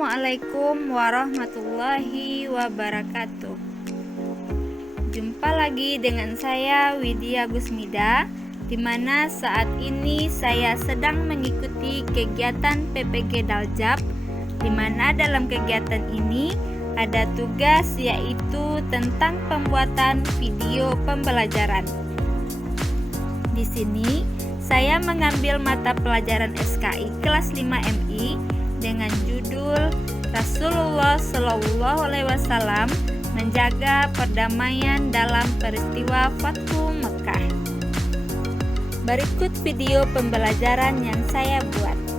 Assalamualaikum warahmatullahi wabarakatuh. Jumpa lagi dengan saya Widya Gusmida, di mana saat ini saya sedang mengikuti kegiatan PPG Daljab, di mana dalam kegiatan ini ada tugas yaitu tentang pembuatan video pembelajaran. Di sini saya mengambil mata pelajaran SKI kelas 5 MI dengan judul Rasulullah Shallallahu Alaihi Wasallam menjaga perdamaian dalam peristiwa Fathu Mekah. Berikut video pembelajaran yang saya buat.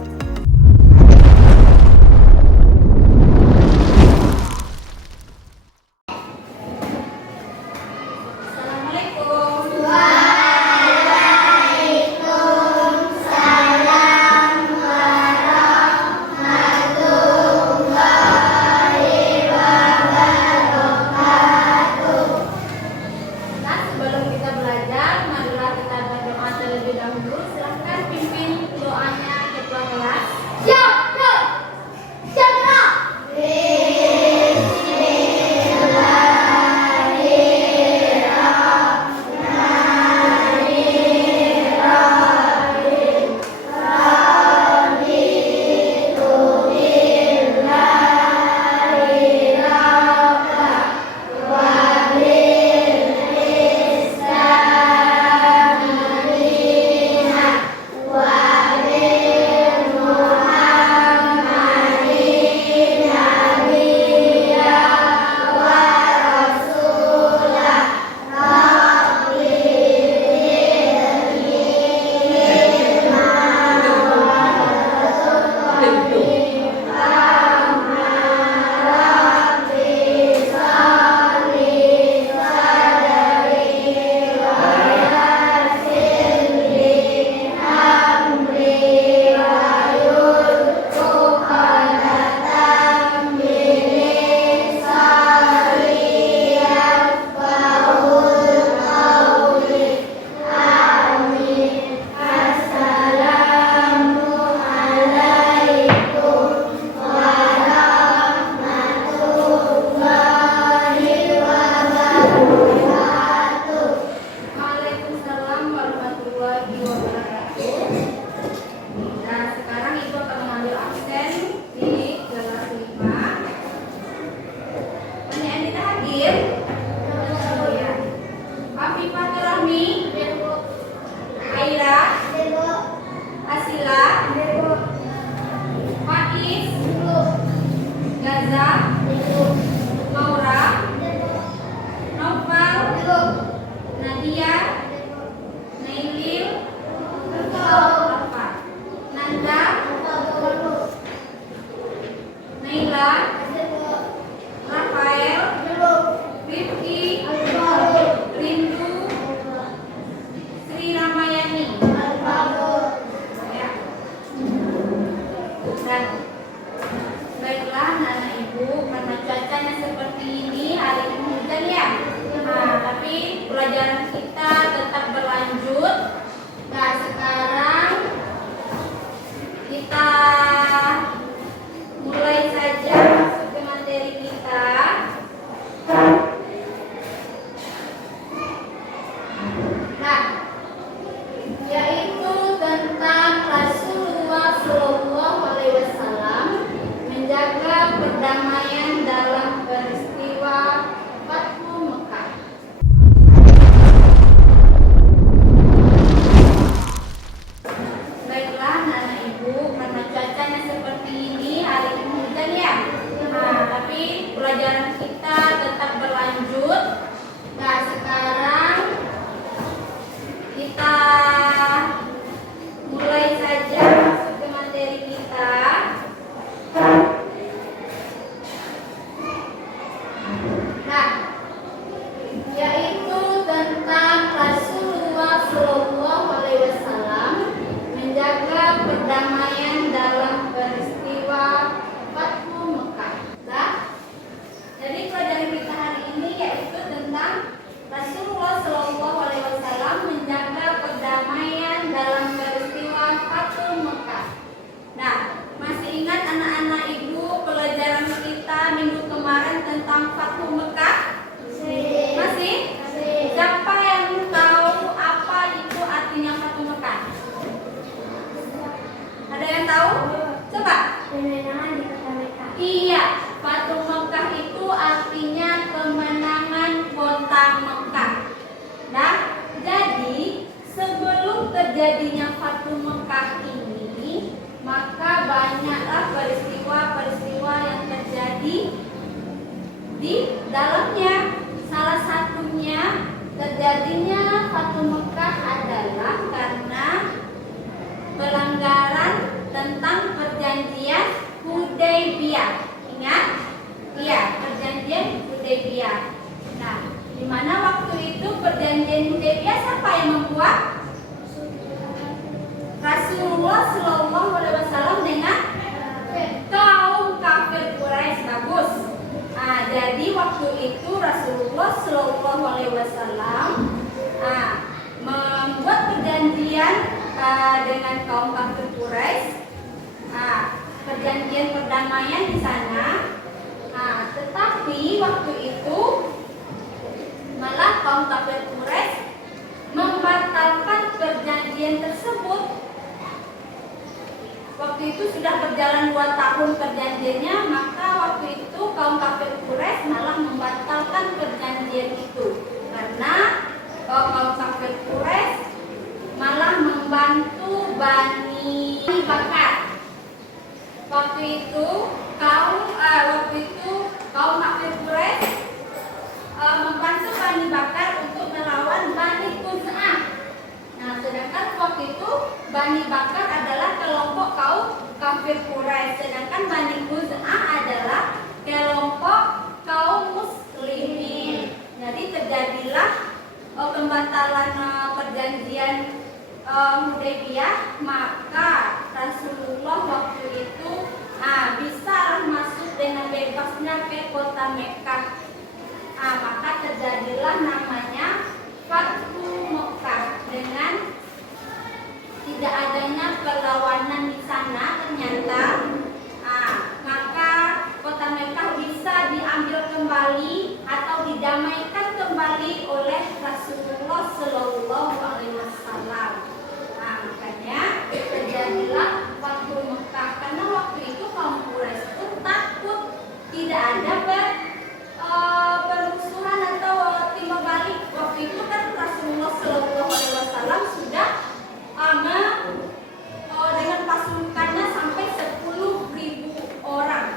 kemenangan di kota Mekah. Iya, Fatu Mekah itu artinya kemenangan kota Mekah. Nah, jadi sebelum terjadinya Fatu Mekah ini, maka banyaklah peristiwa-peristiwa yang terjadi di dalamnya. Salah satunya terjadinya Fatu Mekah adalah karena pelanggaran tentang perjanjian Hudaybiyah. Ingat? Iya, perjanjian Hudaybiyah. Nah, di mana waktu itu perjanjian Hudaybiyah siapa yang membuat? Rasulullah Shallallahu Alaihi Wasallam dengan kaum kafir Quraisy. Bagus. Nah, jadi waktu itu Rasulullah Shallallahu Alaihi Wasallam membuat perjanjian dengan kaum kafir Quraisy. Perjanjian perdamaian di sana. Tetapi waktu itu malah kaum kafir Quraisy membatalkan perjanjian tersebut. Waktu itu sudah berjalan 2 tahun perjanjiannya, maka waktu itu kaum kafir Quraisy malah membatalkan perjanjian itu karena kaum kafir Quraisy malah membantu Bani Bakar. Waktu itu kaum kafir Quraisy membantu Bani Bakar untuk melawan Bani Khuz'ah. Nah, sedangkan waktu itu Bani Bakar adalah kelompok kaum kafir Quraisy, sedangkan Bani Khuz'ah adalah kelompok kaum muslimin. Jadi terjadilah pembatalan perjanjian Hudaybiyah, maka Rasulullah waktu itu bisa masuk dengan bebasnya ke kota Mekah. Maka terjadilah namanya Fatu Mekah dengan tidak adanya perlawanan di sana ternyata. Maka kota Mekah bisa diambil kembali atau didamaikan kembali oleh Rasulullah Shallallahu Alaihi Wasallam. Makanya terjadilah Fatu Mekah karena waktu itu kaum Quraisy itu takut tidak ada permusuhan atau timbal balik. Waktu itu kan Rasulullah Shallallahu Alaihi Wasallam sudah dengan pasukannya sampai 10.000 orang.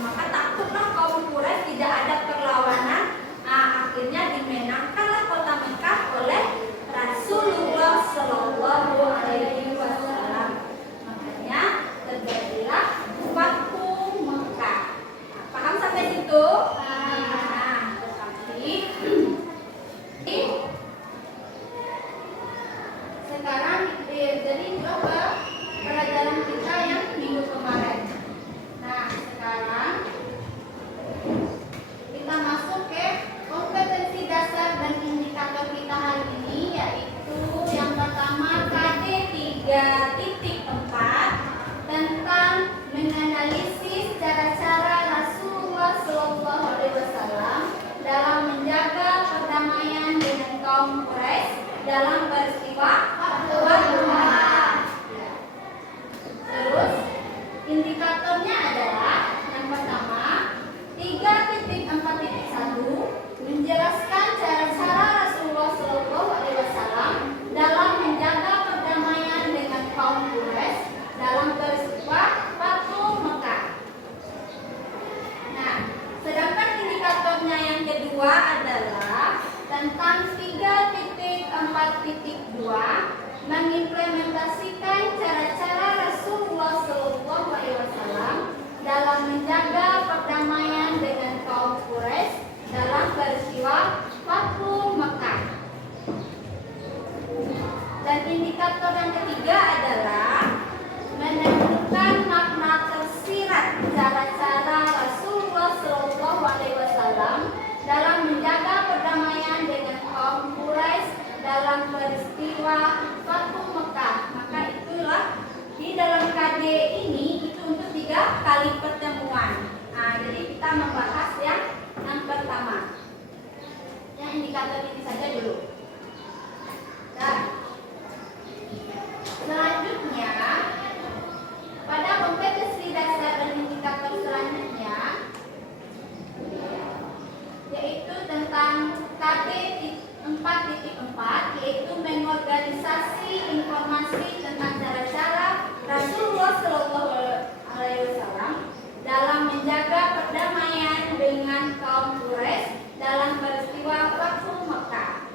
Maka takutlah kaum Quraisy tidak ada perlawanan. Akhirnya dimenangkanlah kota Mekah oleh Rasulullah Shallallahu Alaihi Wasallam. Makanya terjadilah Fatu Mekah. Paham sampai situ? Tetapi sekarang jadi coba pelajaran kita yang minggu kemarin. Nah, sekarang kita masuk ke kompetensi dasar dan indikator kita hari ini, yaitu yang pertama KD 3.4 tentang menganalisis cara-cara Rasulullah Shallallahu Alaihi Wasallam dalam menjaga perdamaian dengan kaum Quraisy dalam peristiwa Fatu Mekah. Terus indikatornya adalah yang pertama 3.4.1 menjelaskan cara-cara Rasulullah Shallallahu Alaihi Wasallam dalam menjaga perdamaian dengan kaum Quraisy dalam peristiwa Fatu Mekah. Nah, sedangkan indikatornya yang kedua adalah tentang 3.4.2 mengimplementasikan cara-cara Rasulullah Shallallahu Alaihi Wasallam dalam menjaga perdamaian dengan kaum Quraisy dalam peristiwa Fatu Mekah. Dan indikator yang ketiga adalah menentukan makna tersirat cara-cara Rasulullah Shallallahu Alaihi Wasallam dalam menjaga perdamaian dengan kaum Quraisy dalam peristiwa Fatu Mekah. Maka itulah di dalam KD ini itu untuk 3 kali pertemuan. Jadi kita membahas yang pertama. Yang indikator ini saja dulu. Nah, dalam menjaga perdamaian dengan kaum Quraisy dalam peristiwa Fathu Mekah.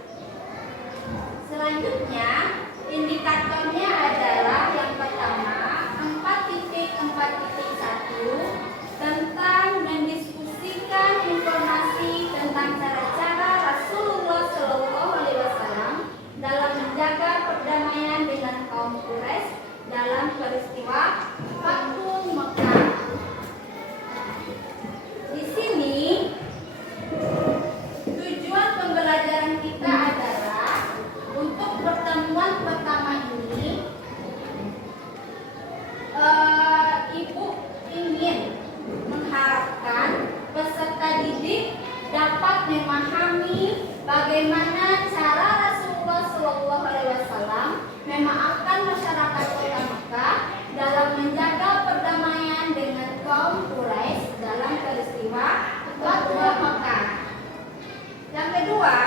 Selanjutnya, indikatornya adalah yang pertama 4.4.1 tentang mendiskusikan informasi tentang cara-cara Rasulullah SAW dalam menjaga perdamaian dengan kaum Quraisy dalam peristiwa Fathu Mekah. Di sini tujuan pembelajaran kita adalah untuk pertemuan pertama ini Ibu ingin mengharapkan peserta didik dapat memahami bagaimana cara Rasulullah SAW memaafkan masyarakat kota Mekah dalam menjaga perdamaian dengan kaum Quraisy dalam peristiwa Fathu Mekah. Yang kedua,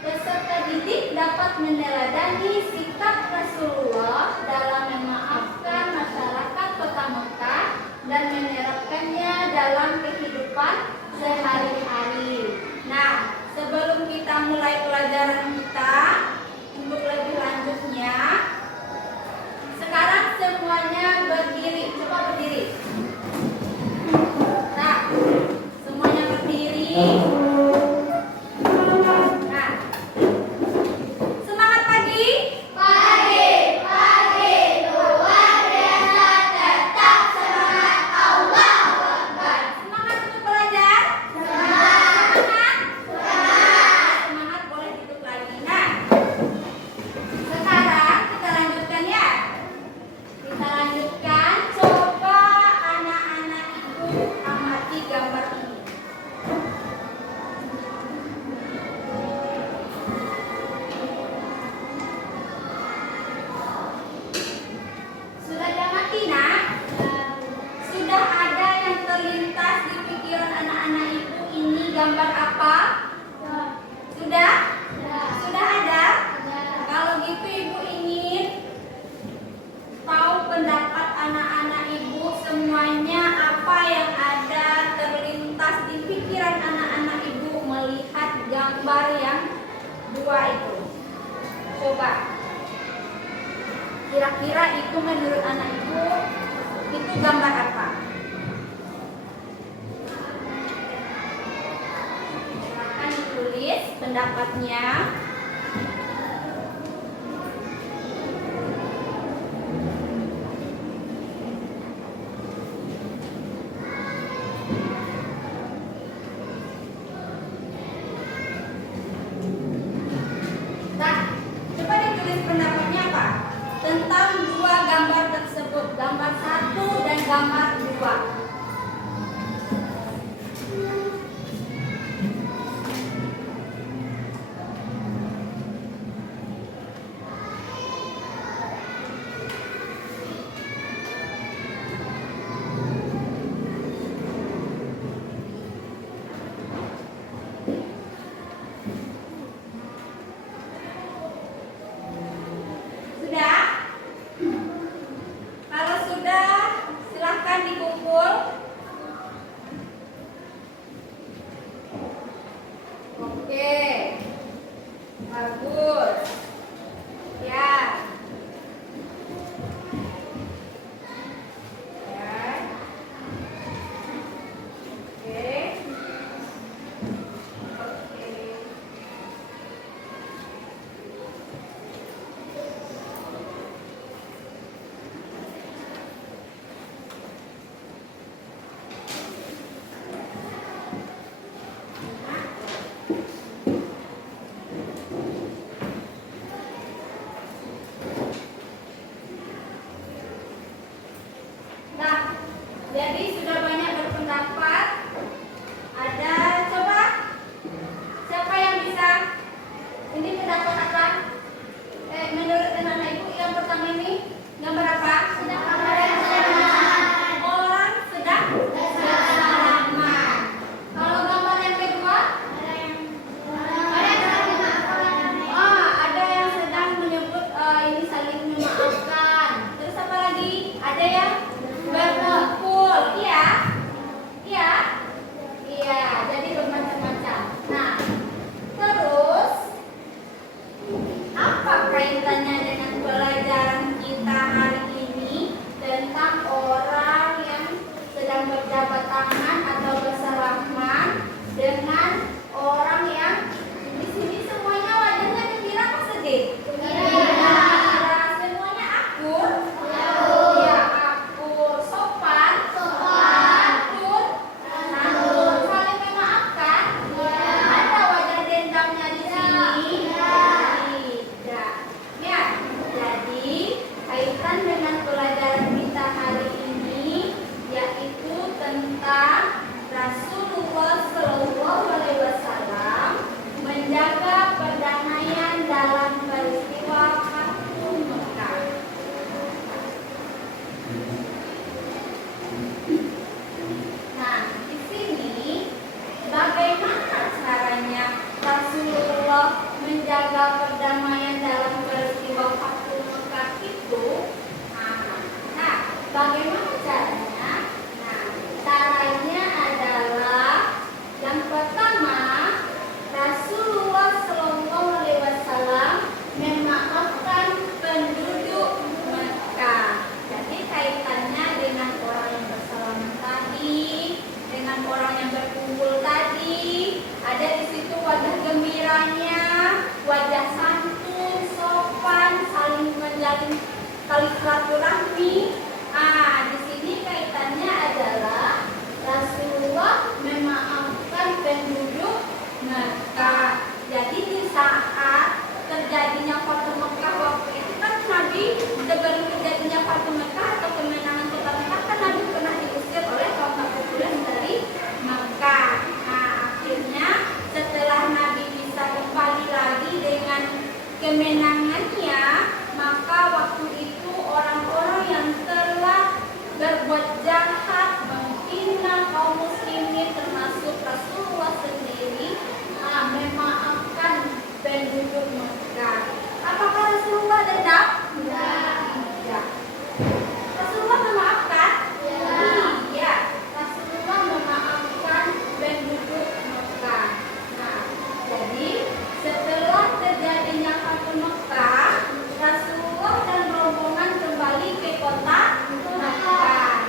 peserta didik dapat meneladani sikap Rasulullah dalam memaafkan masyarakat kota Mekah dan menerapkannya dalam kehidupan sehari-hari. Nah, sebelum kita mulai pelajaran kita, untuk lebih lanjutnya, sekarang semuanya berdiri. Coba berdiri. Nah, semuanya berdiri. Nah, semangat pagi. Pagi, luar biasa, tetap semangat, Allahu Akbar. Semangat untuk belajar. Semangat. Semangat boleh duduk lagi. Nah, sekarang kita lanjutkan ya. Kita lanjutkan. Coba anak-anak ibu amati gambar ini. Sudah diamati, nak? Sudah ada yang terlintas di pikiran anak-anak ibu ini gambar apa? Sudah? Sudah ada? Kalau gitu ibu ingin tahu pendapat anak-anak ibu semuanya, apa yang ada terlintas di pikiran anak-anak ibu melihat gambar yang dua itu. Coba. Kira-kira itu menurut anak ibu itu gambar apa? Silakan ditulis pendapatnya. Nah, coba ditulis pendapatnya apa? Tentang dua gambar tersebut, gambar 1 dan gambar 2. Sudah? Kalau sudah, silahkan dikumpul. Oke, bagus. Ya. Ya. Oke. Oke. Nah, jadi sudah banyak berpendapat. Ada, coba siapa yang bisa? Ini pendapat apa? Menurut anak ibu yang pertama ini gambar apa? Orang sedang bersalaman. Kalau gambar yang kedua? Ada yang sedang menyebut ini saling memaafkan. Terus apa lagi? Ada yang berkumpul, iya. tali silaturahmi. Di sini kaitannya adalah Rasulullah memaafkan penduduk Mekah. Jadi di saat terjadinya Fathu Mekah waktu itu kan Nabi sebelum terjadinya Fathu Mekah atau kemenangan kota Mekah kan Nabi pernah diusir oleh kaum kafir dari Mekah. Akhirnya setelah Nabi bisa kembali lagi dengan kemenangannya, maka waktu itu orang-orang yang telah berbuat jahat menghina kaum muslimin termasuk Rasulullah sendiri memaafkan penduduk Mekah. Apakah Rasulullah dendam? Tidak. Rasulullah memaafkan? Iya. Rasulullah memaafkan penduduk Mekah. Jadi setelah terjadinya Fathu Mekah, Rasulullah dan rombongan kembali ke kota Mekah.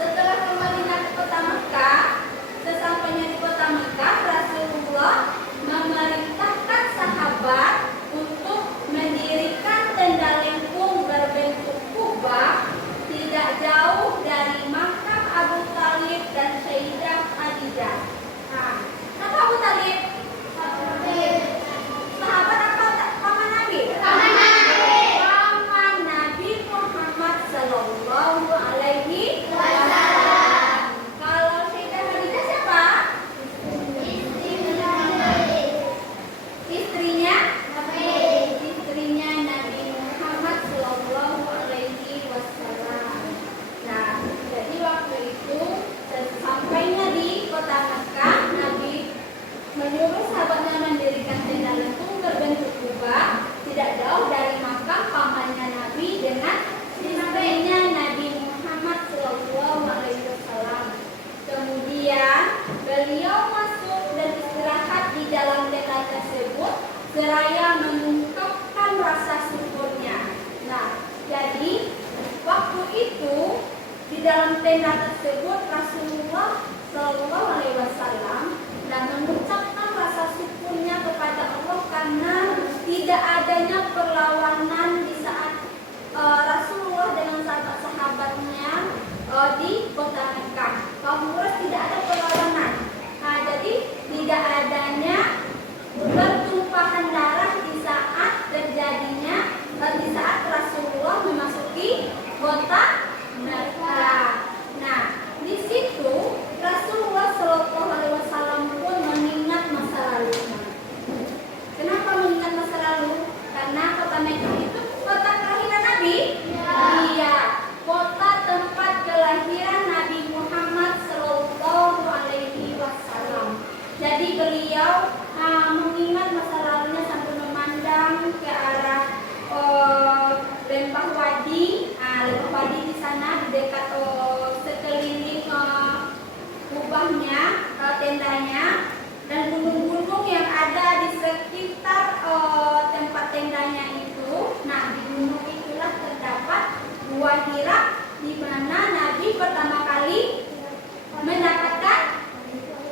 Setelah kembalinya ke kota Mekah, sesampainya di kota Mekah, Rasulullah memerintahkan sahabat untuk mendirikan tenda lengkung berbentuk kubah tidak jauh dari makam Abu Thalib dan Sayyidah Khadijah. Kenapa Abu Thalib? Sahabat apa paman Nabi? Paman Nabi Muhammad Sallallahu Alaihi Wasallam. Kalau Sayyidah Khadijah siapa? Istrinya Nabi Muhammad Sallallahu Alaihi Wasallam. Jadi waktu itu sampainya di kota Mekah, Nabi menyuruh sahabatnya mendirikan tenda lengkung berbentuk kubah tidak jauh dari makam pamannya Nabi dengan istrinya Nabi Muhammad Sallallahu Alaihi Wasallam. Kemudian beliau masuk dan istirahat di dalam tenda tersebut seraya mengungkapkan rasa syukurnya. Jadi waktu itu di dalam tenda tersebut Rasulullah Sallallahu Alaihi Wasallam dan mengucapkan rasa syukurnya kepada Allah karena tidak adanya perlawanan di saat Rasulullah dengan sahabat-sahabatnya di kota Mekah. Kaum Quraisy tidak ada perlawanan. Jadi tidak adanya pertumpahan darah di saat terjadinya di saat Rasulullah memasuki kota Mekah. Di situ Rasulullah Shallallahu Alaihi Wasallam pun mengingat masa lalunya. Kenapa mengingat masa lalu? Karena kota Mekah itu kota kelahiran Nabi. Iya, kota tempat kelahiran Nabi Muhammad Shallallahu Alaihi Wasallam. Jadi beliau mengingat masa lalunya sambil memandang ke arah lembah Wadi. Lembah Wadi di sana di dekat sekeliling kubahnya, tendanya, dan gunung-gunung yang ada di sekitar tempat tendanya itu. Di gunung itulah terdapat Gua Hira di mana Nabi pertama kali mendapatkan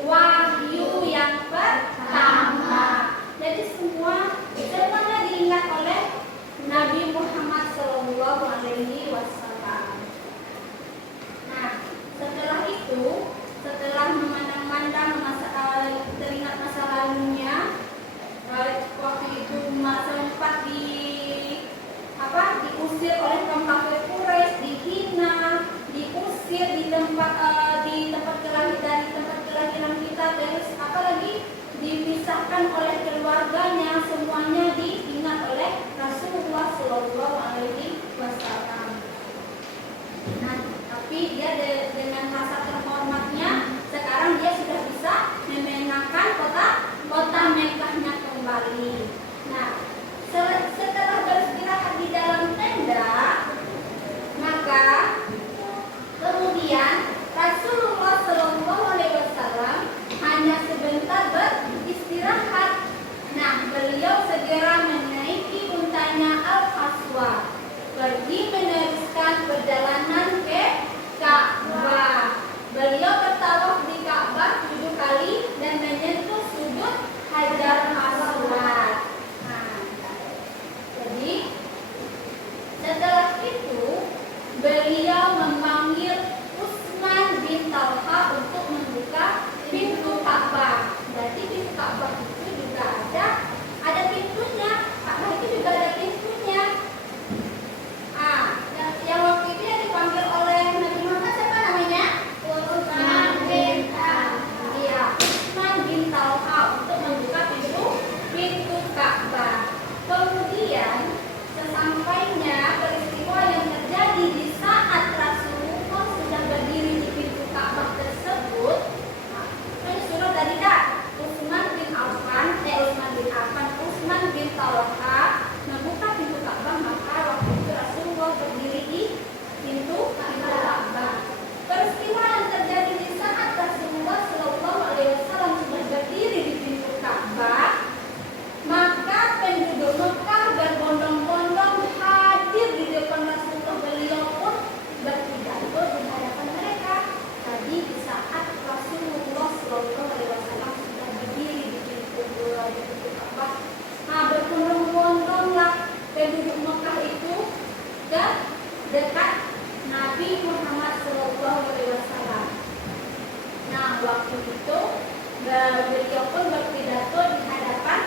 wahyu yang pertama. Jadi semuanya diingat oleh Nabi Muhammad Sallallahu Alaihi Wasallam. Setelah itu, setelah memandang-mandang teringat masa lalunya, waktu itu sempat diusir oleh kaum kafir Quraisy, dihina, diusir di tempat kelahiran kita, terus apalagi dipisahkan oleh keluarganya, semuanya diingat oleh Rasulullah Shallallahu Alaihi Wasallam. Tapi dia dengan rasa terhormatnya sekarang dia sudah bisa memenangkan kota Mekahnya kembali. Setelah beristirahat di dalam tenda, maka kemudian Rasulullah Shallallahu Alaihi Wasallam hanya sebentar beristirahat. Beliau segera menaiki untanya Al-Qaswa, pergi meneruskan perjalanan ke Ka'bah. Beliau bertawaf di Ka'bah 7 kali dan menyentuh sudut Hajar Aswad. Jadi waktu itu beliau pun berpidato di hadapan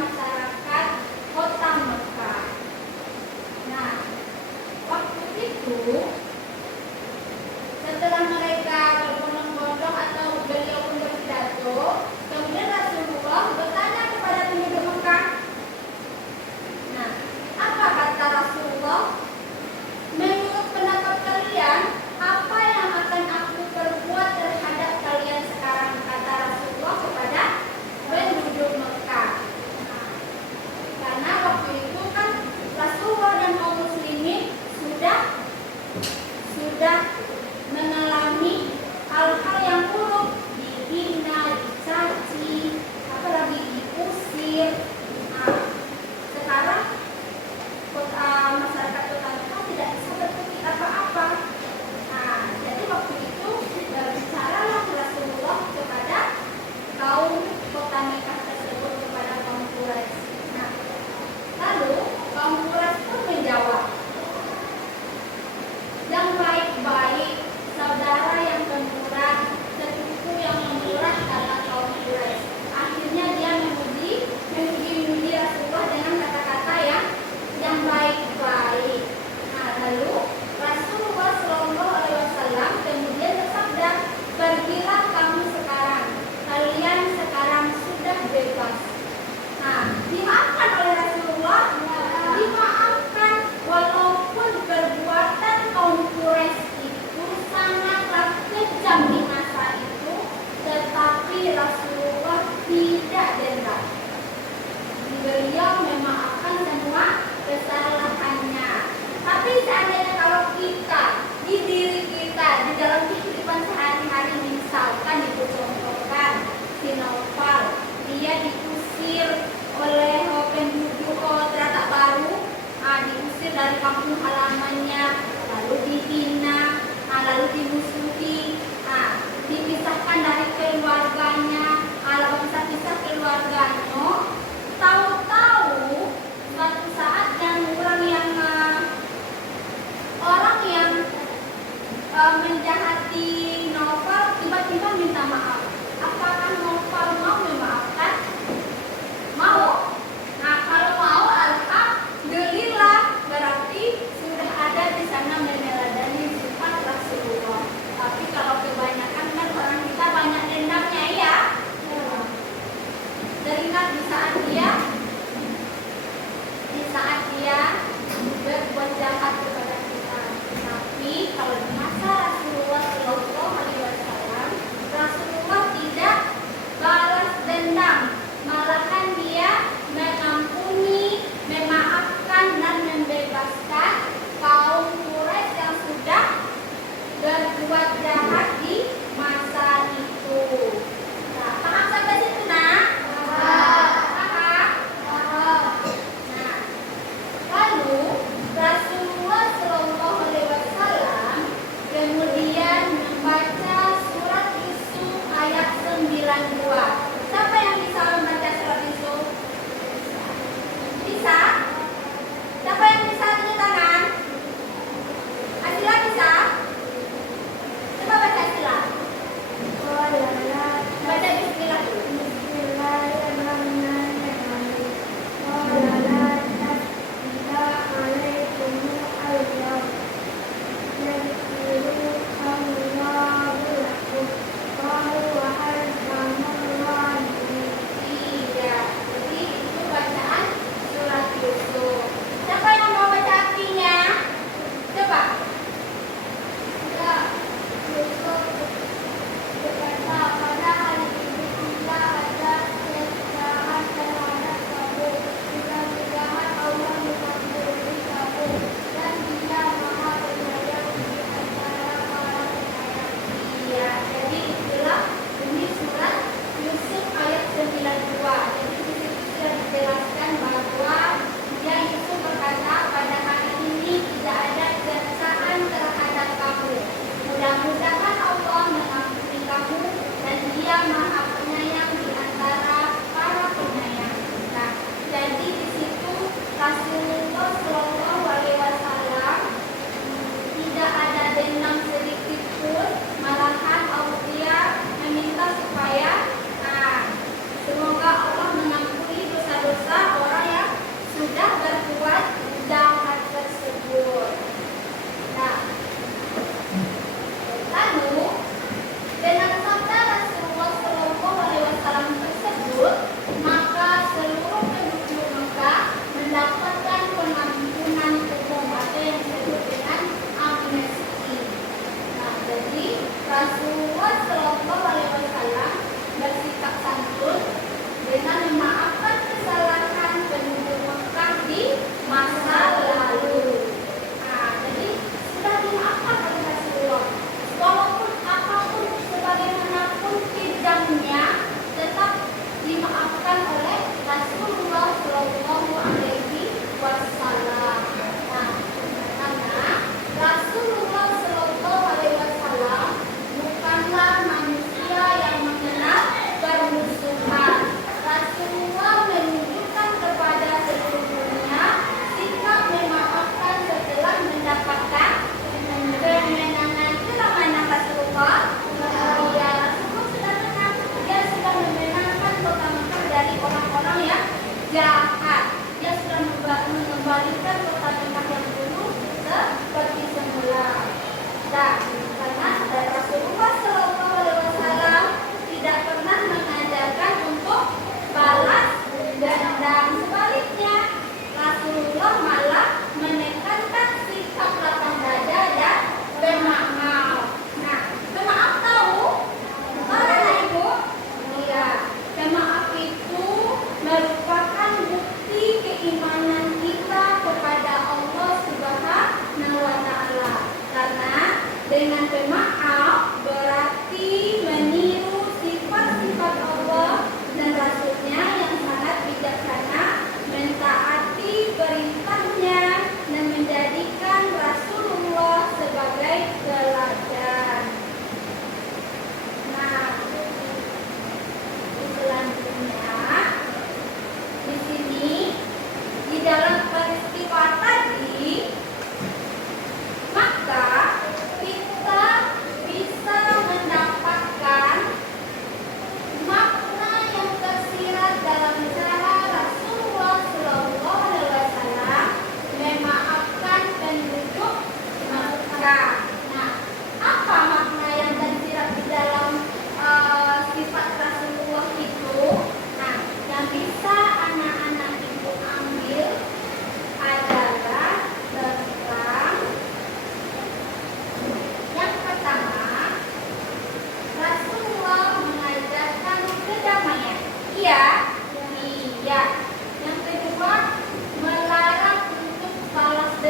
masyarakat kota Mekah. Nah, waktu itu setelah mereka berbondong-bondong atau beliau pun berpidato, kemudian Rasulullah bertanya kepada penduduk Mekah. Nah, apa kata Rasulullah? Menurut pendapat kalian, apa yang akan aku perbuat terhadap kalian sekarang? Kata Rasulullah kepada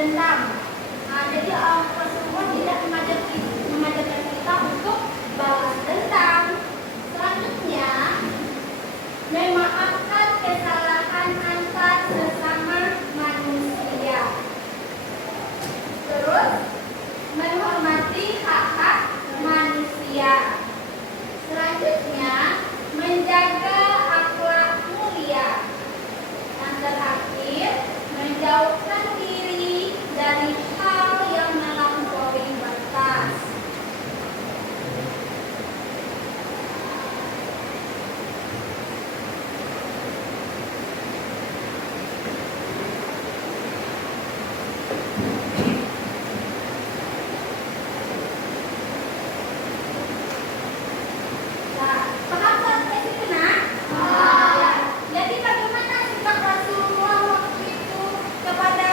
dendam. Nah, jadi Rasulullah tidak mengajarkan kita untuk balas dendam. Selanjutnya, memaafkan kesalahan antar sesama manusia. Terus, menghormati hak-hak manusia. Selanjutnya, menjaga akhlak mulia. Yang terakhir, menjauhkan diri dari hal yang melampaui batas. Nah, paham sampai situ, nak? Ya. Jadi bagaimana sikap Rasulullah waktu itu kepada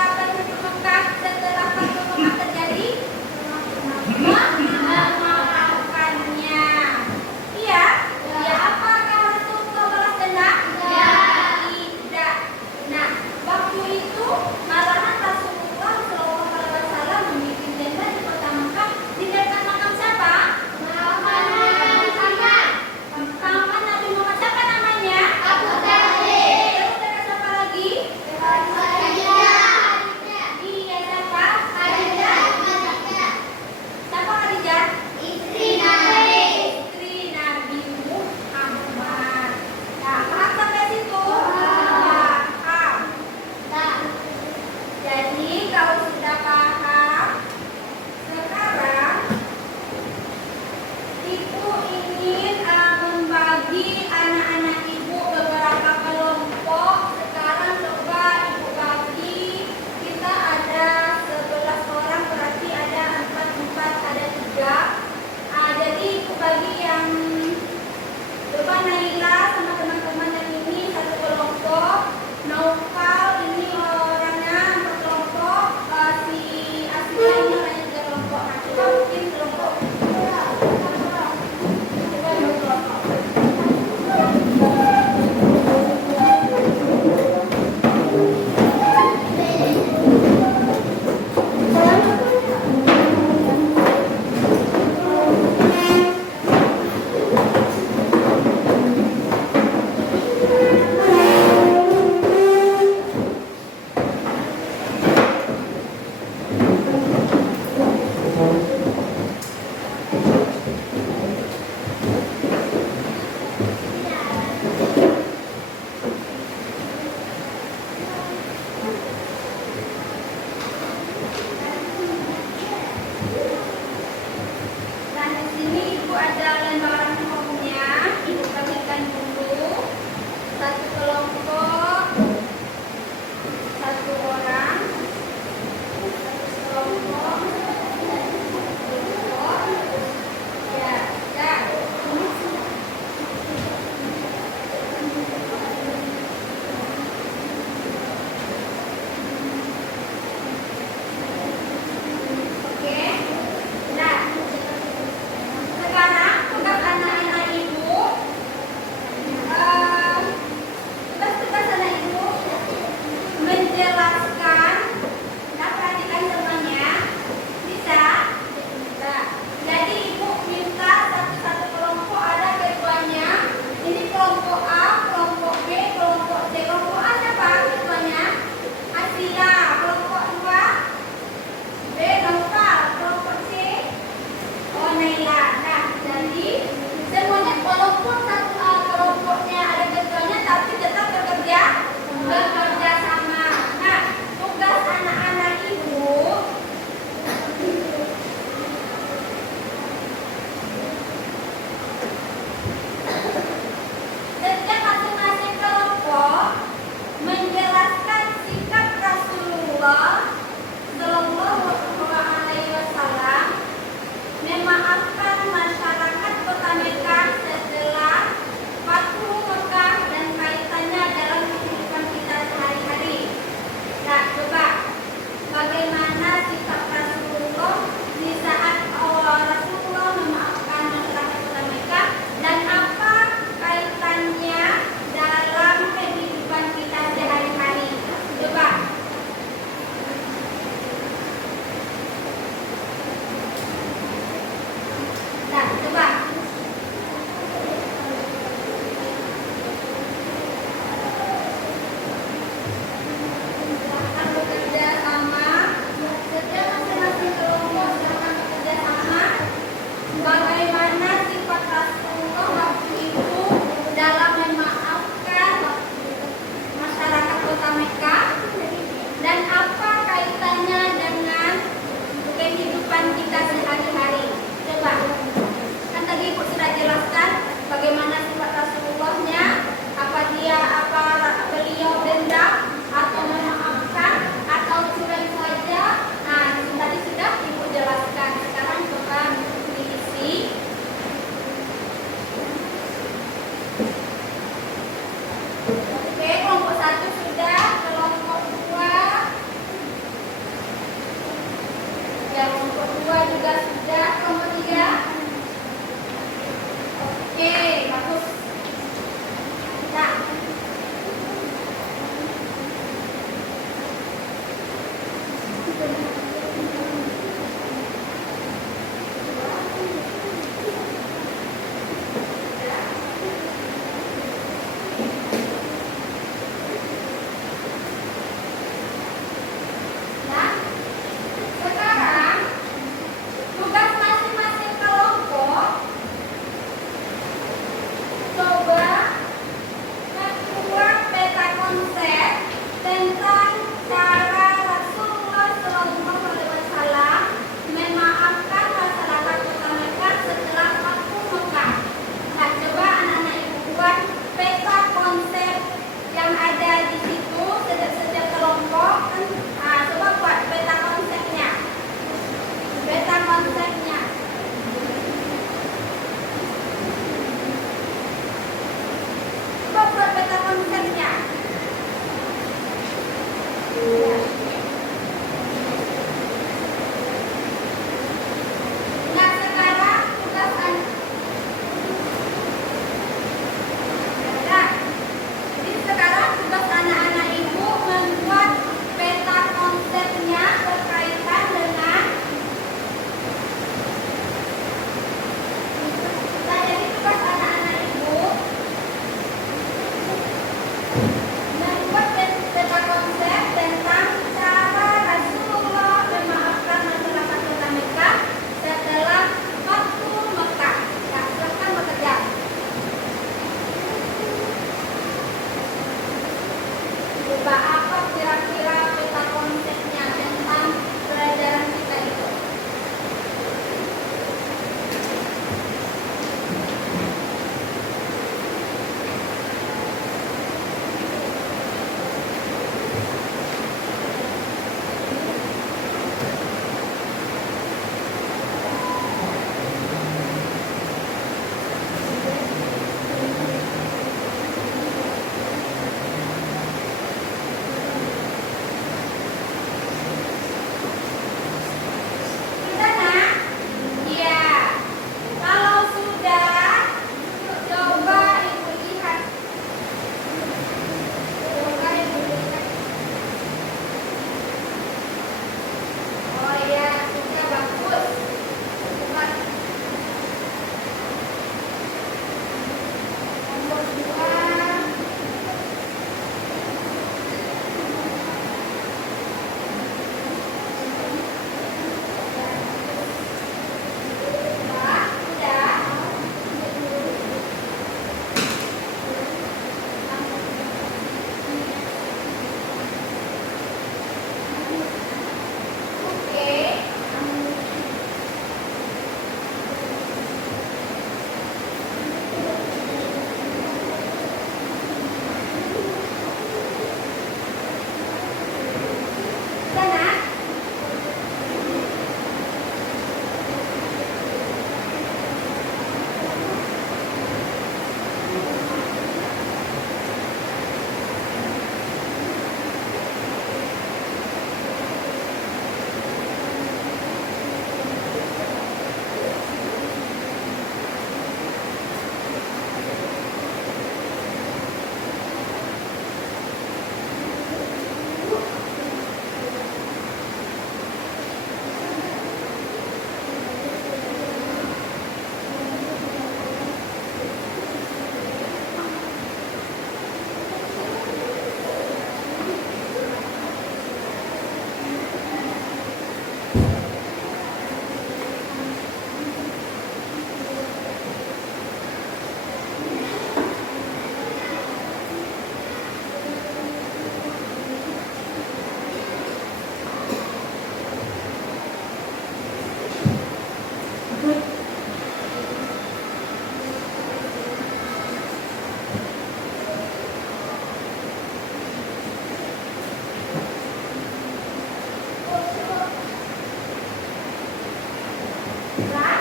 Nah,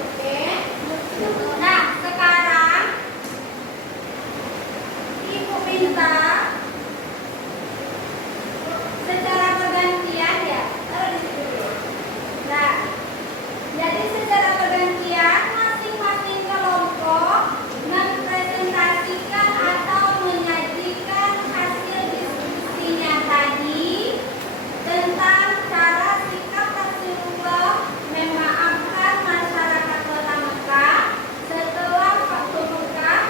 oke. Nah, sekarang Ibu minta secara bergantian ya. Taruh di situ dulu. Nah, jadi secara bergantian masing-masing kelompok mempresentasikan atau menyajikan hasil diskusinya tadi tentang cara sikap Rasulullah memaafkan masyarakat Kota Mekah setelah Fathu Mekah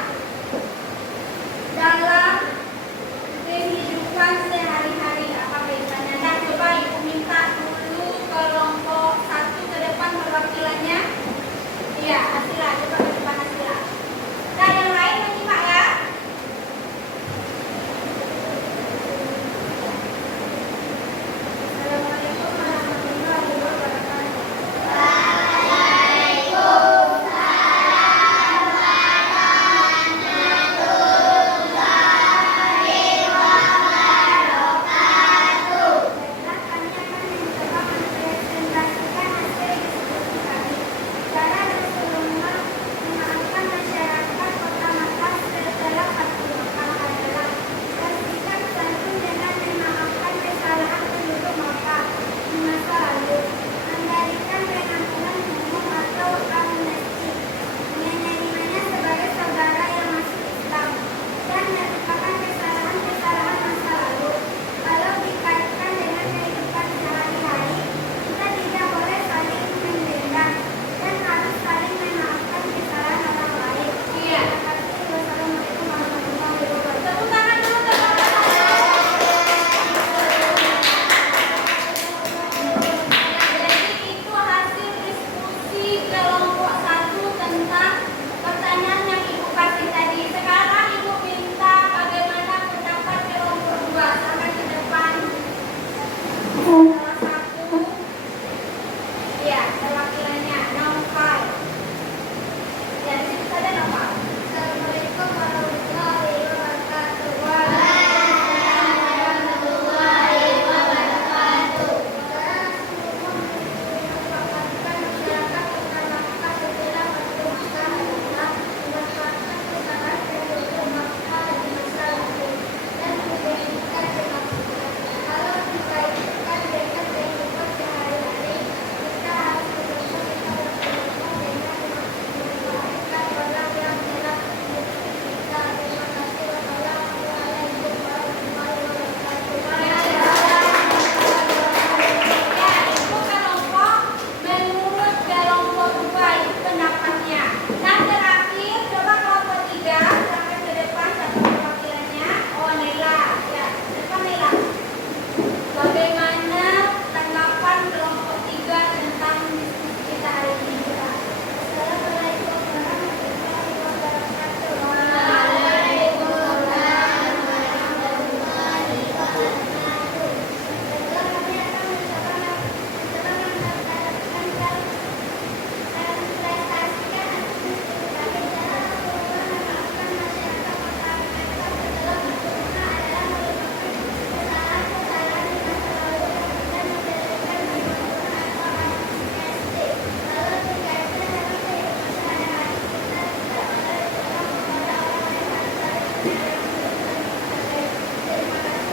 dalam kehidupan sehari-hari apa kaitannya. Nah, coba Ibu minta dulu kelompok satu ke depan perwakilannya. Iya, Asila, coba ke depan Asila. Nah, yang lain menyimak ya. Assalamualaikum warahmatullahi wabarakatuh. Baiklah, kami akan mencoba mempresentasikan hasil diskusi kami. Cara Rasulullah memaafkan masyarakat Kota Makkah setelah Fathu Makkah adalah bersikap santun dengan memaafkan kesalahan penduduk Makkah di masa lalu, memberikan pengampunan umum atau amnesti, menerimanya sebagai saudara yang masuk Islam, dan melupakan kesalahan-kesalahan masa lalu. Kalau dikaitkan dengan kehidupan sehari-hari, kita tidak boleh saling mendendam dan harus saling memaafkan kesalahan orang lain. Iya. Terima kasih. Wassalamualaikum warahmatullahi wabarakatuh. Tepuk tangan dulu, tepuk tangan. Jadi itu hasil diskusi kelompok satu tentang pertanyaan yang Ibu kasih tadi. Sekarang Ibu minta bagaimana pendapat kelompok dua. Sampai di depan. Salah satu. Iya, perwakilannya Naufal. Ya, di situ ada Naufal. Assalamualaikum warahmatullahi wabarakatuh. Waalaikumsalam warahmatullahi wabarakatuh. Memaafkan masyarakat Kota Makkah setelah Fathu Makkah adalah memaafkan kesalahan penduduk Makkah di masa lalu dan menjadikan pengampunan. Kalau dikaitkan dengan kehidupan sehari-hari, kita harus berusaha kita berkelompok dengan memaafkan orang yang telah menyakiti kita. Terima kasih. Wassalamualaikum warahmatullahi wabarakatuh. Ya, itu kelompok menurut kelompok dua itu pendapatnya. Nah, terakhir coba kelompok tiga sampai ke depan satu perwakilannya. Oh, Nela. Ya, depan Nela. Bagaimana tanggapan kelompok tiga tentang diskusi kita hari ini? Assalamualaikum warahmatullahi wabarakatuh. Waalaikumsalam warahmatullahi wabarakatuh. Baiklah, kami akan mencoba mempresentasikan hasil diskusi kami. Cara Rasulullah memaafkan masyarakat Kota Makkah setelah Fathu Makkah adalah melupakan kesalahan-kesalahan di masa lalu dan memberikan pengampunan atau amnesti. Kalau dikaitkan dengan kehidupan sehari-hari, kita tidak boleh curang kepada orang lain, harus saling menerima. Terima kasih.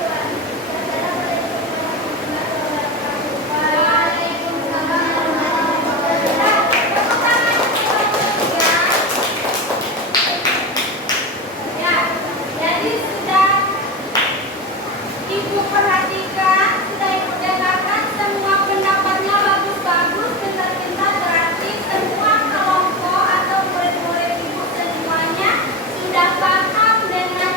Wassalamualaikum warahmatullahi wabarakatuh. Waalaikumsalam warahmatullahi wabarakatuh. Tepuk tangan untuk kelompok tiga. Ya, jadi sudah Ibu perhatikan, sudah Ibu dengarkan, semua pendapatnya bagus-bagus, pintar-pintar, berarti semua kelompok atau murid-murid Ibu semuanya sudah paham dengan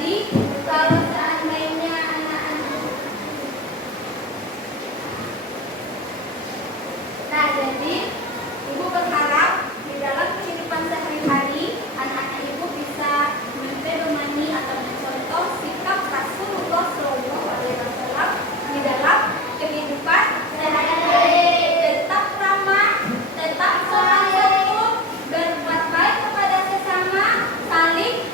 Jadi kalau seandainya anak-anak, nah jadi ibu berharap di dalam kehidupan sehari-hari anak-anak ibu bisa mempedomani atau mencontoh sikap Rasulullah SAW di dalam kehidupan sehari-hari. Tetap ramah, tetap sopan santun, berbuat baik kepada sesama, saling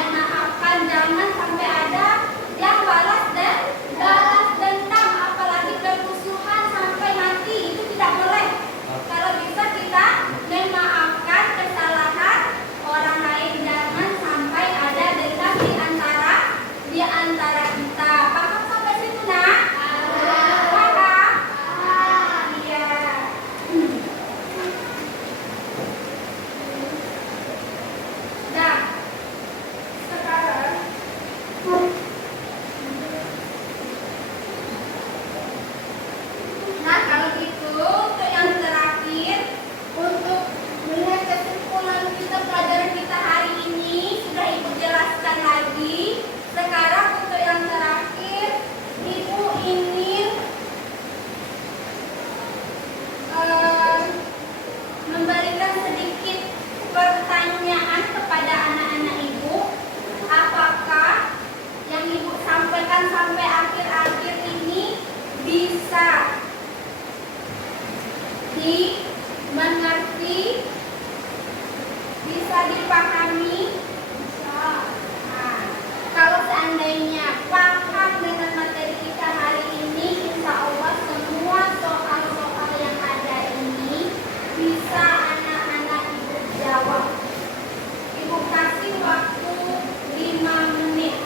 memaafkan, jangan sampai ada yang balas dendam, apalagi permusuhan sampai mati, itu tidak boleh. Kalau bisa kita memaafkan kesalahan orang lain, jangan sampai ada dendam di antara kita. Paham sampai situ, nak? Paham? Iya. Nah, sekarang kalau gitu untuk yang terakhir, untuk melihat kesimpulan kita pelajaran kita hari ini sudah ibu jelaskan lagi. Sekarang untuk yang terakhir, ibu ingin memberikan sedikit pertanyaan kepada anak-anak ibu. Apakah yang ibu sampaikan sampai akhir-akhir ini bisa dimengerti, bisa dipahami? Nah, kalau seandainya paham dengan materi kita hari ini, insya Allah semua soal-soal yang ada ini bisa anak-anak ibu jawab. Ibu kasih waktu 5 menit.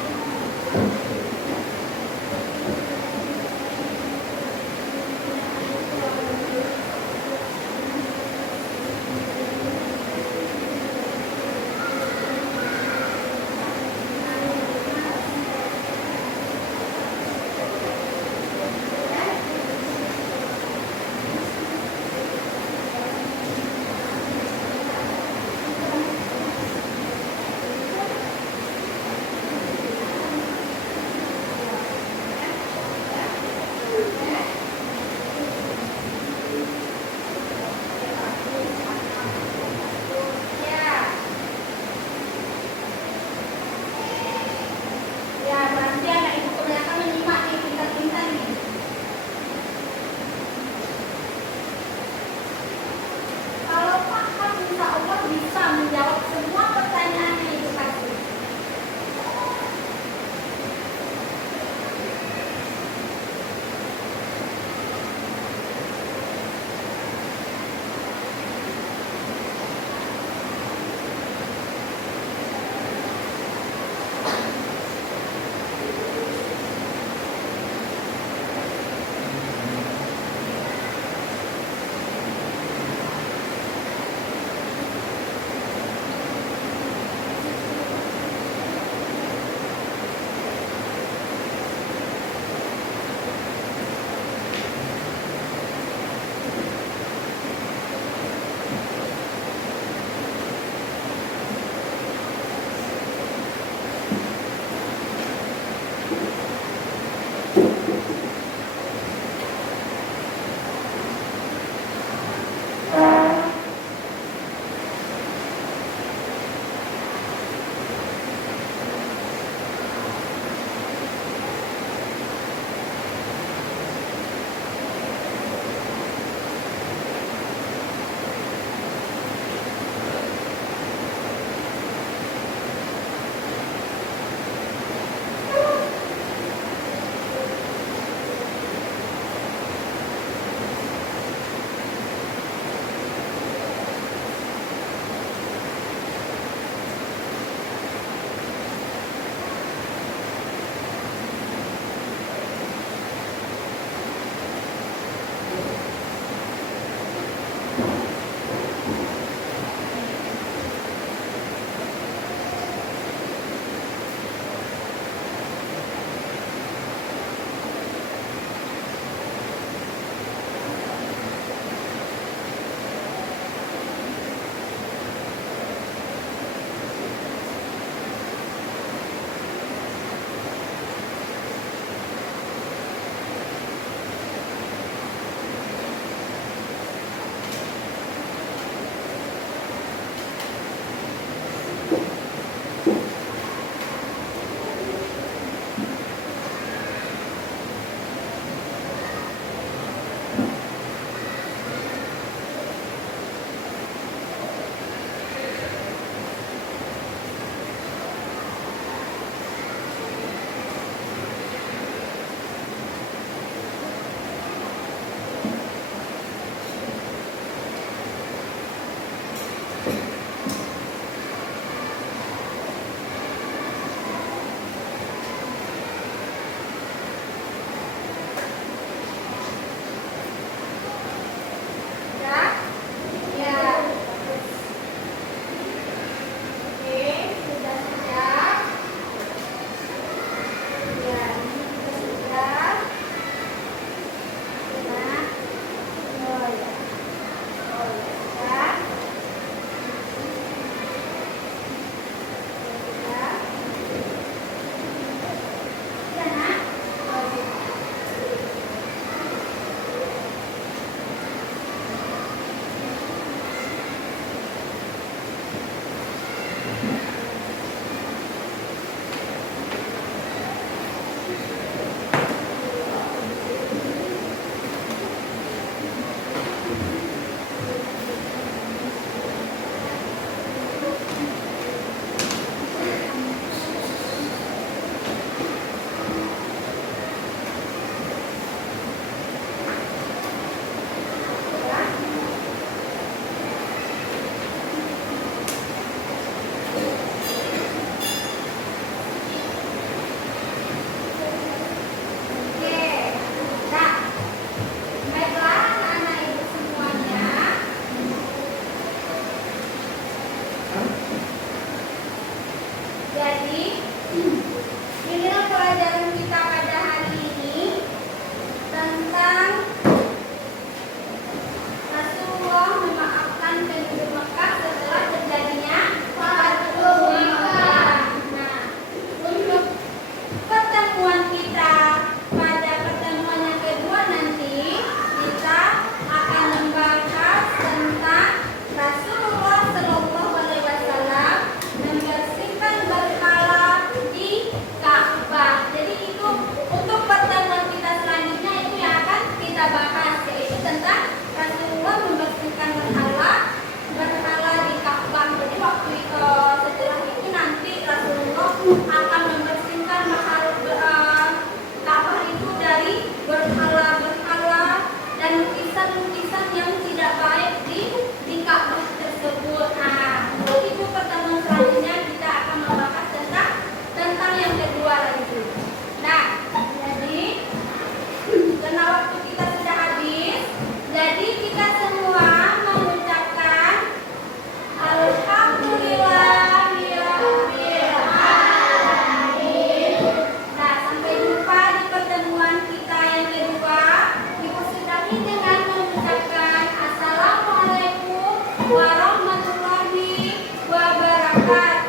berangkat.